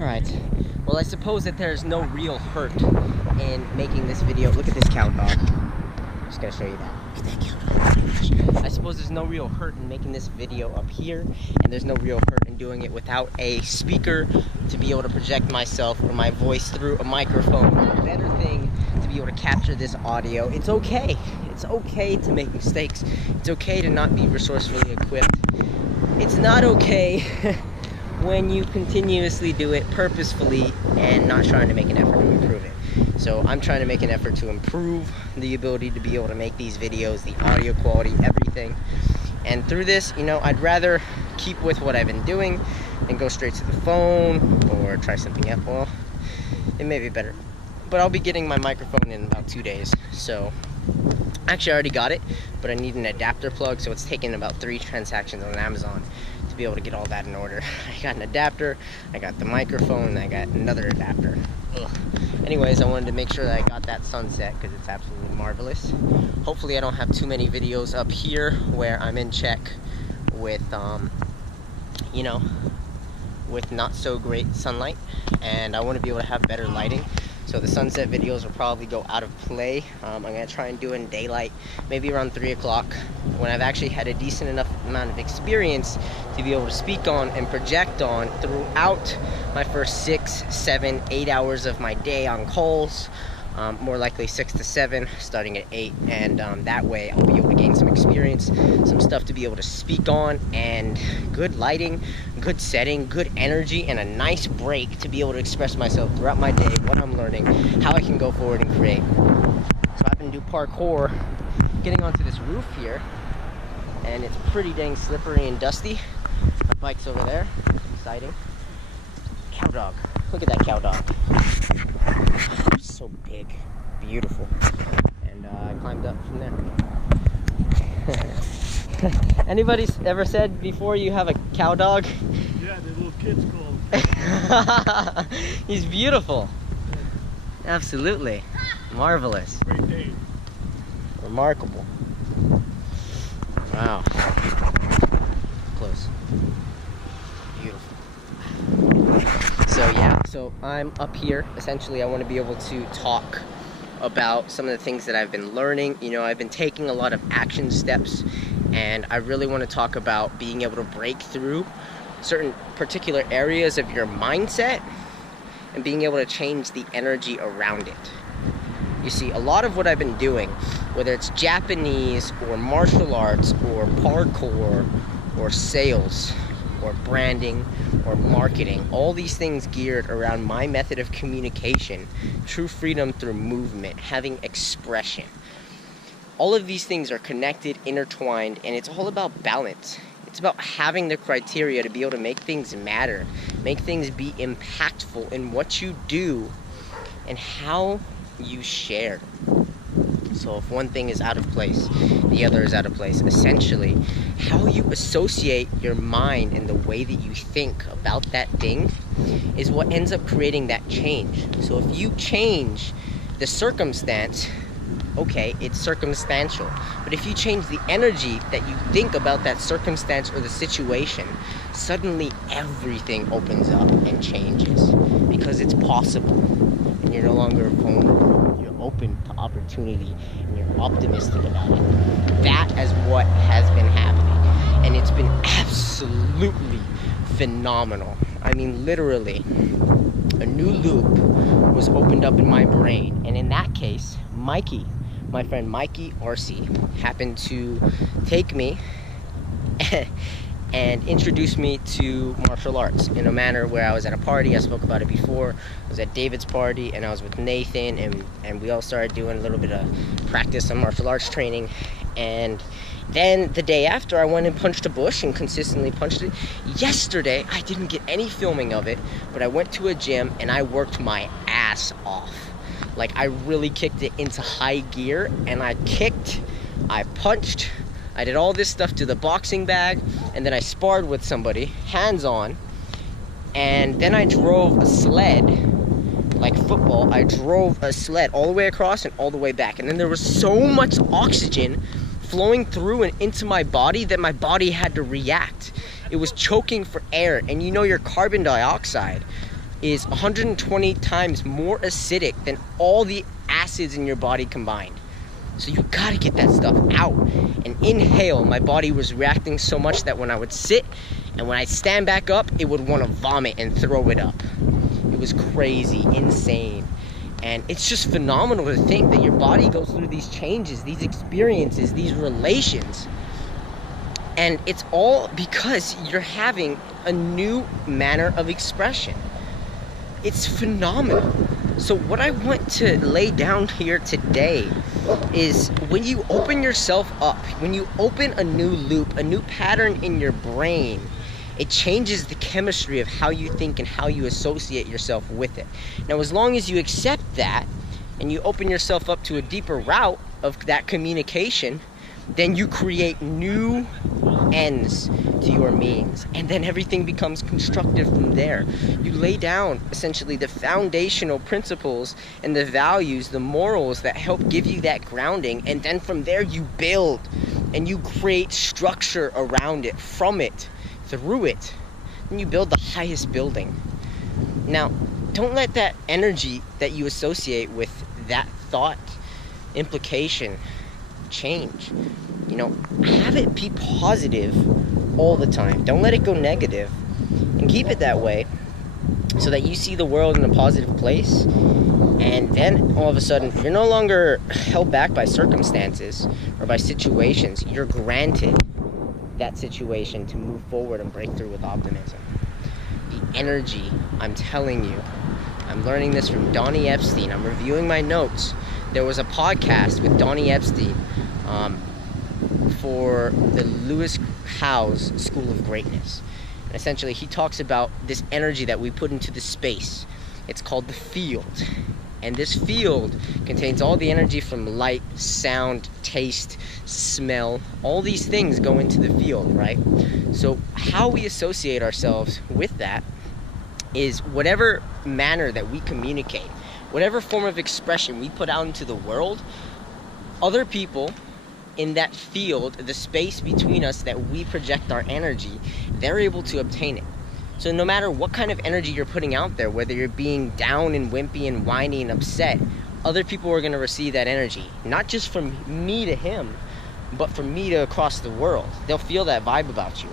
Alright, well, I suppose that there's no real hurt in making this video. Look at this cow dog. I'm just gonna show you that. Look at that cow dog. I suppose there's no real hurt in making this video up here, and there's no real hurt in doing it without a speaker to be able to project myself or my voice through a microphone. A better thing to be able to capture this audio. It's okay. It's okay to make mistakes. It's okay to not be resourcefully equipped. It's not okay when you continuously do it purposefully and not trying to make an effort to improve it. So I'm trying to make an effort to improve the ability to be able to make these videos, the audio quality, everything. And through this, you know, I'd rather keep with what I've been doing and go straight to the phone or try something else. Well, it may be better. But I'll be getting my microphone in about 2 days. So actually I already got it, but I need an adapter plug, so it's taken about 3 transactions on Amazon to be able to get all that in order. I got an adapter, I got the microphone, and I got another adapter. Ugh. Anyways, I wanted to make sure that I got that sunset because it's absolutely marvelous. Hopefully I don't have too many videos up here where I'm in check with, you know, with not so great sunlight, and I want to be able to have better lighting. So the sunset videos will probably go out of play. I'm going to try and do it in daylight, maybe around 3 o'clock, when I've actually had a decent enough amount of experience to be able to speak on and project on throughout my first 6, 7, 8 hours of my day on calls. More likely 6 to 7, starting at 8, and that way I'll be able to gain some experience, some stuff to be able to speak on, and good lighting, good setting, good energy, and a nice break to be able to express myself throughout my day, what I'm learning, how I can go forward and create. So I've been doing parkour, getting onto this roof here, and it's pretty dang slippery and dusty. My bike's over there, exciting. Cow dog, look at that cow dog. So big, beautiful, and I climbed up from there. Anybody ever said before you have a cow dog? Yeah, the little kids call him. He's beautiful. Yeah. Absolutely. Marvelous. Great day. Remarkable. Wow. Close. Beautiful. So yeah, so I'm up here. Essentially, I want to be able to talk about some of the things that I've been learning. You know, I've been taking a lot of action steps, and I really want to talk about being able to break through certain particular areas of your mindset and being able to change the energy around it. You see, a lot of what I've been doing, whether it's Japanese or martial arts or parkour or sales or branding or marketing, all these things geared around my method of communication, true freedom through movement, having expression. All of these things are connected, intertwined, and it's all about balance. It's about having the criteria to be able to make things matter, make things be impactful in what you do and how you share. So if one thing is out of place, the other is out of place. Essentially, how you associate your mind and the way that you think about that thing is what ends up creating that change. So if you change the circumstance, okay, it's circumstantial. But if you change the energy that you think about that circumstance or the situation, suddenly everything opens up and changes because it's possible and you're no longer vulnerable. Open to opportunity and you're optimistic about it. That is what has been happening, and it's been absolutely phenomenal. I mean, literally a new loop was opened up in my brain, and in that case, Mikey, my friend Mikey RC, happened to take me and introduced me to martial arts in a manner where I was at a party. I spoke about it before. I was at David's party, and I was with Nathan, and we all started doing a little bit of practice on martial arts training. And then the day after, I went and punched a bush and consistently punched it. Yesterday, I didn't get any filming of it, but I went to a gym and I worked my ass off. Like, I really kicked it into high gear, and I kicked, I punched, I did all this stuff to the boxing bag, and then I sparred with somebody, hands on, and then I drove a sled, like football. I drove a sled all the way across and all the way back, and then there was so much oxygen flowing through and into my body that my body had to react. It was choking for air, and you know your carbon dioxide is 120 times more acidic than all the acids in your body combined. So you gotta get that stuff out and inhale. My body was reacting so much that when I would sit and when I stand back up, it would want to vomit and throw it up. It was crazy, insane. And it's just phenomenal to think that your body goes through these changes, these experiences, these relations. And it's all because you're having a new manner of expression. It's phenomenal. So what I want to lay down here today is when you open yourself up, when you open a new loop, a new pattern in your brain, it changes the chemistry of how you think and how you associate yourself with it. Now, as long as you accept that and you open yourself up to a deeper route of that communication, then you create new ends to your means, and then everything becomes constructive from there. You lay down essentially the foundational principles and the values, the morals that help give you that grounding, and then from there you build and you create structure around it, from it, through it, and you build the highest building. Now, don't let that energy that you associate with that thought implication change. You know, have it be positive all the time. Don't let it go negative, and keep it that way so that you see the world in a positive place. And then all of a sudden, you're no longer held back by circumstances or by situations. You're granted that situation to move forward and break through with optimism. The energy, I'm telling you, I'm learning this from Donnie Epstein. I'm reviewing my notes. There was a podcast with Donnie Epstein for the Lewis Howes School of Greatness. And essentially, he talks about this energy that we put into the space. It's called the field. And this field contains all the energy from light, sound, taste, smell. All these things go into the field, right? So how we associate ourselves with that is whatever manner that we communicate, whatever form of expression we put out into the world, other people in that field, the space between us that we project our energy, they're able to obtain it. So no matter what kind of energy you're putting out there, whether you're being down and wimpy and whiny and upset, other people are going to receive that energy. Not just from me to him, but from me to across the world. They'll feel that vibe about you.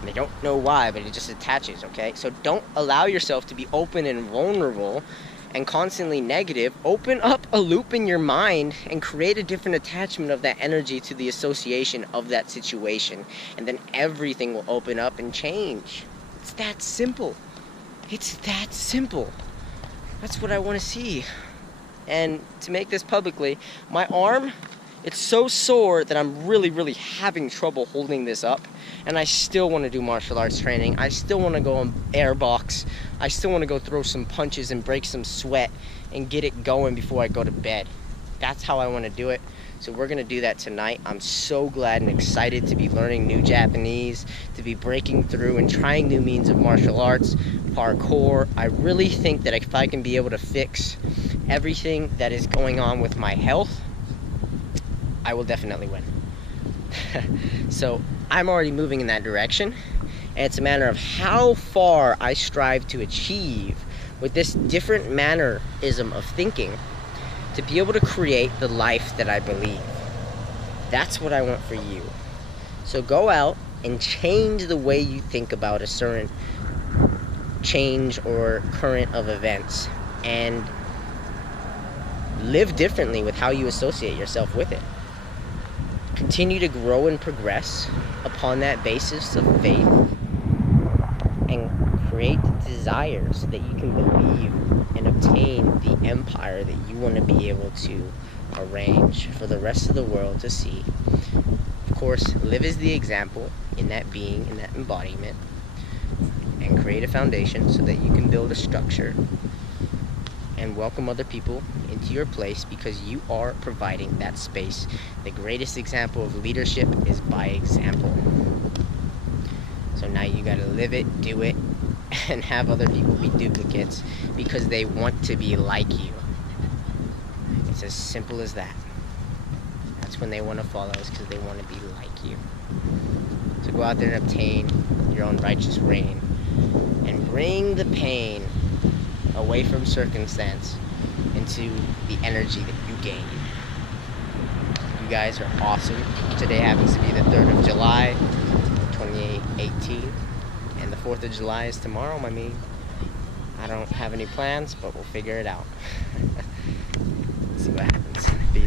And they don't know why, but it just attaches, okay? So don't allow yourself to be open and vulnerable and constantly negative. Open up a loop in your mind and create a different attachment of that energy to the association of that situation. And then everything will open up and change. It's that simple. It's that simple. That's what I want to see. And to make this publicly, my arm, it's so sore that I'm really having trouble holding this up. And I still want to do martial arts training. I still want to go on air box. I still want to go throw some punches and break some sweat and get it going before I go to bed. That's how I want to do it. So we're going to do that tonight. I'm so glad and excited to be learning new Japanese, to be breaking through and trying new means of martial arts, parkour. I really think that if I can be able to fix everything that is going on with my health, I will definitely win. So I'm already moving in that direction, and it's a matter of how far I strive to achieve with this different mannerism of thinking to be able to create the life that I believe. That's what I want for you. So go out and change the way you think about a certain change or current of events, and live differently with how you associate yourself with it. Continue to grow and progress upon that basis of faith, and create desires so that you can believe and obtain the empire that you want to be able to arrange for the rest of the world to see. Of course, live as the example in that being, in that embodiment, and create a foundation so that you can build a structure and welcome other people into your place, because you are providing that space. The greatest example of leadership is by example. So now you gotta live it, do it, and have other people be duplicates because they want to be like you. It's as simple as that. That's when they want to follow us, because they want to be like you. So go out there and obtain your own righteous reign and bring the pain away from circumstance into the energy that you gain. You guys are awesome. Today happens to be the 3rd of July, 2018, and the 4th of July is tomorrow. I mean, I don't have any plans, but we'll figure it out. See what happens. Peace.